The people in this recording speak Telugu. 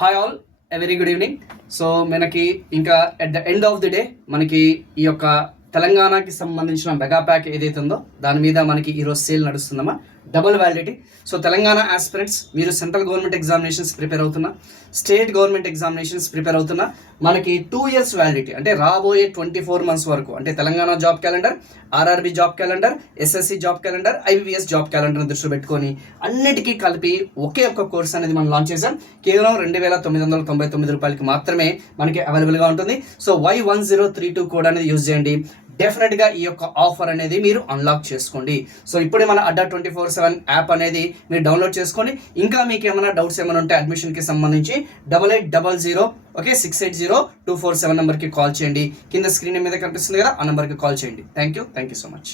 Hi all, a very good evening. So మనకి ఇంకా at the end of the day మనకి ఈ యొక్క తెలంగాణకి సంబంధించిన మెగా ప్యాక్ ఏదైతే ఉందో దాని మీద మనకి ఈరోజు సేల్ నడుస్తుందమ్మా. Double validity. So Telangana aspirants, మీరు సెంట్రల్ గవర్నమెంట్ ఎగ్జామినేషన్స్ ప్రిపేర్ అవుతున్నా, స్టేట్ గవర్నమెంట్ ఎగ్జామినేషన్స్ ప్రిపేర్ అవుతున్నా, మనకి 2 years వ్యాలిడిటీ అంటే రాబోయే 24 months వరకు, అంటే Telangana job calendar, RRB job calendar, SSC job calendar, IBPS job క్యాలెండర్ని దృష్టిలో పెట్టుకొని అన్నిటికీ కలిపి ఒకే ఒక్క కోర్స్ అనేది మనం లాంచ్ చేసాం. కేవలం 2,999 రూపాయలకి మాత్రమే మనకి అవైలబుల్గా ఉంటుంది. సో Y1032 కోడ్ అనేది యూజ్ చేయండి. డెఫినెట్గా ఈ యొక్క ఆఫర్ అనేది మీరు అన్లాక్ చేసుకోండి. సో ఇప్పుడు మన అడ్డా 24/7 యాప్ అనేది మీరు డౌన్లోడ్ చేసుకోండి. ఇంకా మీకు ఏమైనా డౌట్స్ ఏమైనా ఉంటే అడ్మిషన్కి సంబంధించి 8800 680-247 నెంబర్కి కాల్ చేయండి. కింద స్క్రీన్ మీద కనిపిస్తుంది కదా, ఆ నెంబర్కి కాల్ చేయండి. Thank you so much.